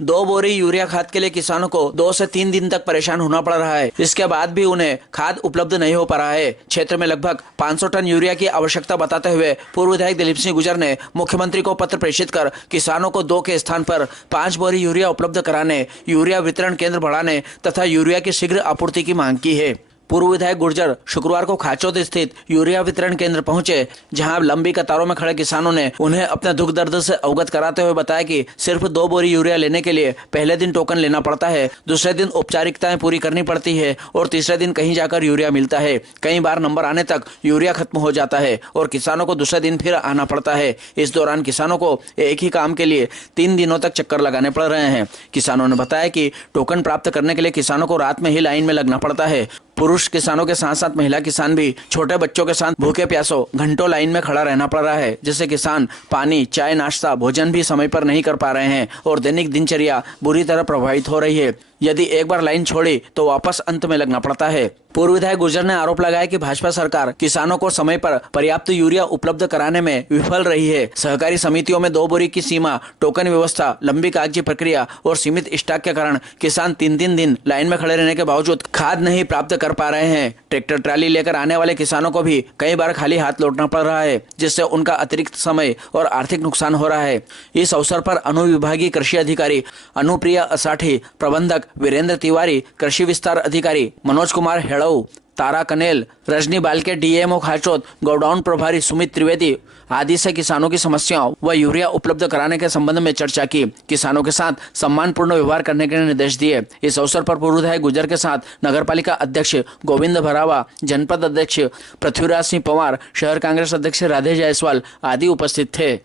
2 बोरी यूरिया खाद के लिए किसानों को 2 से 3 दिन तक परेशान होना पड़ रहा है। इसके बाद भी उन्हें खाद उपलब्ध नहीं हो पा रहा है। क्षेत्र में लगभग 500 टन यूरिया की आवश्यकता बताते हुए पूर्व विधायक दिलीप सिंह गुर्जर ने मुख्यमंत्री को पत्र प्रेषित कर किसानों को 2 के स्थान पर 5 बोरी यूरिया उपलब्ध कराने, यूरिया वितरण केंद्र बढ़ाने तथा यूरिया की शीघ्र आपूर्ति की मांग की है। पूर्व विधायक गुर्जर शुक्रवार को खाचौद स्थित यूरिया वितरण केंद्र पहुंचे, जहां लंबी कतारों में खड़े किसानों ने उन्हें अपने दुख दर्द से अवगत कराते हुए बताया कि सिर्फ 2 बोरी यूरिया लेने के लिए पहले दिन टोकन लेना पड़ता है, दूसरे दिन औपचारिकताएं पूरी करनी पड़ती है और तीसरे दिन कहीं जाकर यूरिया मिलता है। कई बार नंबर आने तक यूरिया खत्म हो जाता है और किसानों को दूसरे दिन फिर आना पड़ता है। इस दौरान किसानों को एक ही काम के लिए 3 दिनों तक चक्कर लगाने पड़ रहे हैं। किसानों ने बताया कि टोकन प्राप्त करने के लिए किसानों को रात में ही लाइन में लगना पड़ता है। पुरुष किसानों के साथ साथ महिला किसान भी छोटे बच्चों के साथ भूखे प्यासों घंटों लाइन में खड़ा रहना पड़ रहा है, जिससे किसान पानी, चाय, नाश्ता, भोजन भी समय पर नहीं कर पा रहे हैं और दैनिक दिनचर्या बुरी तरह प्रभावित हो रही है। यदि एक बार लाइन छोड़ी तो वापस अंत में लगना पड़ता है। पूर्व विधायक गुर्जर ने आरोप लगाया कि भाजपा सरकार किसानों को समय पर पर्याप्त यूरिया उपलब्ध कराने में विफल रही है। सहकारी समितियों में 2 बोरी की सीमा, टोकन व्यवस्था, लंबी कागजी प्रक्रिया और सीमित स्टॉक के कारण किसान 3-3 दिन लाइन में खड़े रहने के बावजूद खाद नहीं प्राप्त कर पा रहे हैं। ट्रैक्टर ट्राली लेकर आने वाले किसानों को भी कई बार खाली हाथ लौटना पड़ रहा है, जिससे उनका अतिरिक्त समय और आर्थिक नुकसान हो रहा है। इस अवसर पर अनुविभागीय कृषि अधिकारी अनुप्रिया असाठी, प्रबंधक वीरेंद्र तिवारी, कृषि विस्तार अधिकारी मनोज कुमार हेड़ऊ, तारा कनेल, रजनी बालके, डीएमओ खाचौद, गोडाउन प्रभारी सुमित त्रिवेदी आदि से किसानों की समस्याओं व यूरिया उपलब्ध कराने के संबंध में चर्चा की। किसानों के साथ सम्मानपूर्ण व्यवहार करने के निर्देश दिए। इस अवसर पर पूर्व विधायक गुर्जर के साथ नगरपालिका अध्यक्ष गोविंद भरावा, जनपद अध्यक्ष पृथ्वीराज सिंह पवार, शहर कांग्रेस अध्यक्ष राधे जायसवाल आदि उपस्थित थे।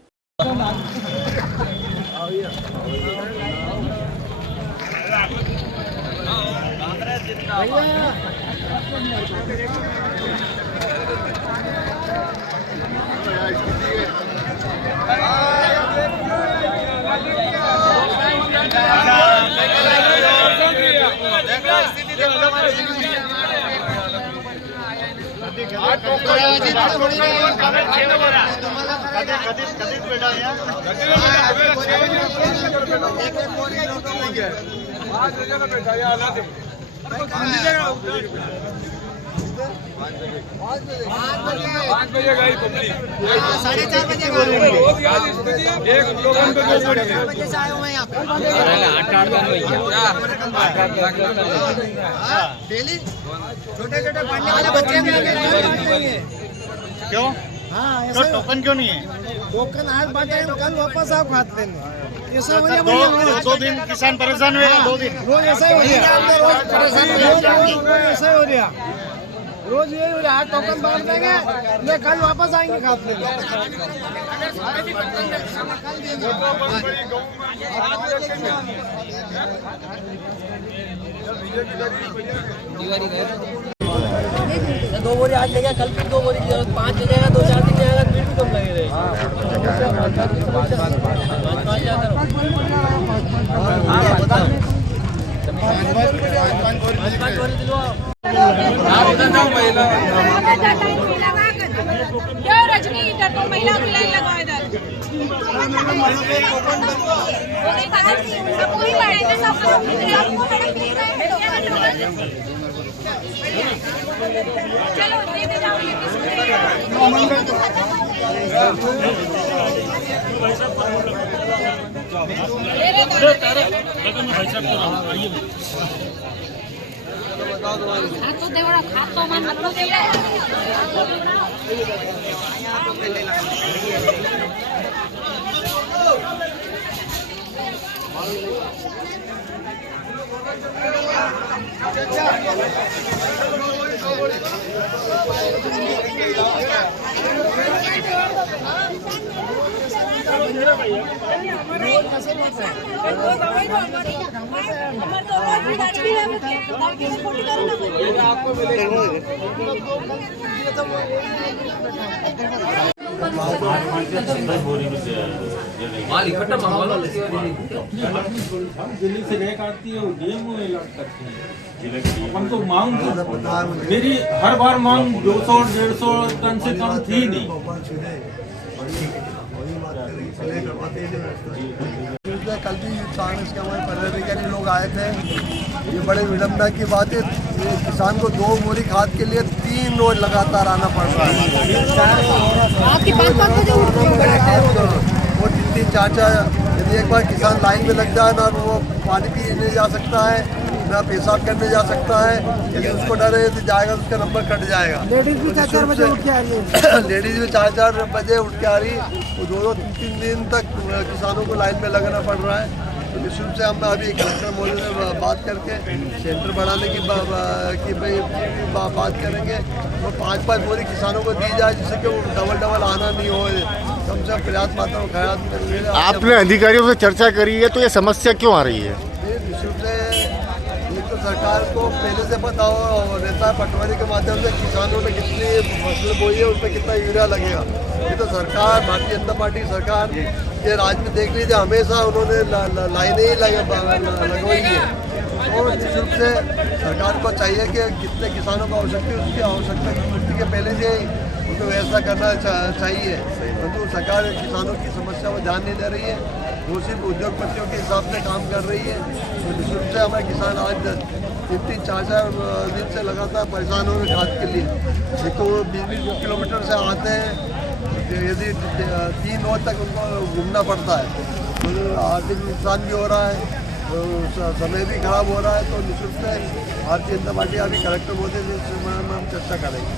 डेली छोटे-छोटे पढ़ने वाले बच्चे क्यों? हाँ, तो टोकन क्यों नहीं है? टोकन आज बांटेंगे, कल वापस आप खाते हैं। ऐसा हो गया, 2 दिन किसान परेशान हुए, 2 दिन रोज ऐसा ही हो गया। रोज ऐसा ही हो गया, रोज यही हो रहा है। टोकन बांट देंगे, मैं कल वापस आएंगे खाते हैं। दो बोरी आज लेगा, कल फिर 2 बोरी, 5 जाएगा, 2-4 दिन जाएगा, फिर भी कम लगे रहेगा। क्यों रजनी इधर तो महिला की लाइन लगाओ इधर। कोई लाइन चलो दे दे जाओ तो देवड़ा खातो मन मतलब माल इकट्ठा मंगवा लो। दिल्ली से रेक आती है, वो डीएमओ अलर्ट करते हैं। हम तो मांग, मेरी हर बार मांग 200-150 टन से कम थी नहीं। से कल भी कांग्रेस के हमारे पदाधिकारी लोग आए थे। ये बड़े विडम्बना की बात है, ये किसान को 2 बोरी खाद के लिए 3 रोज लगातार आना पड़ रहा है। आपकी बात वो 3-3, 4-4, यदि एक बार किसान लाइन में लग जाए ना, वो पानी पीने जा सकता है ना पेशाब करने जा सकता है। यदि उसको डर है तो जाएगा, उसका नंबर कट जाएगा। लेडीज भी 4-4 बजे उठ के आ रही है। लेडीज भी 4-4 बजे उठ के आ रही, वो 2-3 दिन तक किसानों को लाइन में लगना पड़ रहा है। तो निःशुल्क से हम अभी कलेक्टर महोदय से बात करके सेंटर बढ़ाने की बात करेंगे। वो 5-5 बोरी किसानों को दी जाए, जिससे कि वो डबल आना नहीं हो, कम से कम पर्याप्त मात्रा में खयाल। आपने अधिकारियों से चर्चा करी है, तो ये समस्या क्यों आ रही है? निःशुल्क से एक तो सरकार को पहले से पता हो रहता है, पटवारी के माध्यम से किसानों ने कितनी फसल बोई है, उसमें कितना यूरिया लगेगा। ये तो सरकार, भारतीय जनता पार्टी सरकार ये राज्य में देख लीजिए, हमेशा उन्होंने लाइनें ही लगवाई है। तो निःशुल्क से सरकार को चाहिए कि कितने किसानों को आवश्यकता है, उसकी आवश्यकता की पूर्ति के पहले से उनको व्यवस्था करना चाहिए। परंतु सरकार किसानों की समस्या को ध्यान नहीं दे रही है, वो सिर्फ उद्योगपतियों के हिसाब से काम कर रही है। तो निःशुल्क से हमारे किसान आज 3-3, 4-4 दिन से लगातार परेशान हो रहे खाद के लिए। एक तो वो 20-20 किलोमीटर से आते हैं, यदि 3 रोज तक उनको घूमना पड़ता है, तो आर्थिक नुकसान भी हो रहा है, तो समय भी खराब हो रहा है। तो निःशुल्क से भारतीय जनता पार्टी अभी कलेक्टर महोदय से हम चर्चा करेंगे।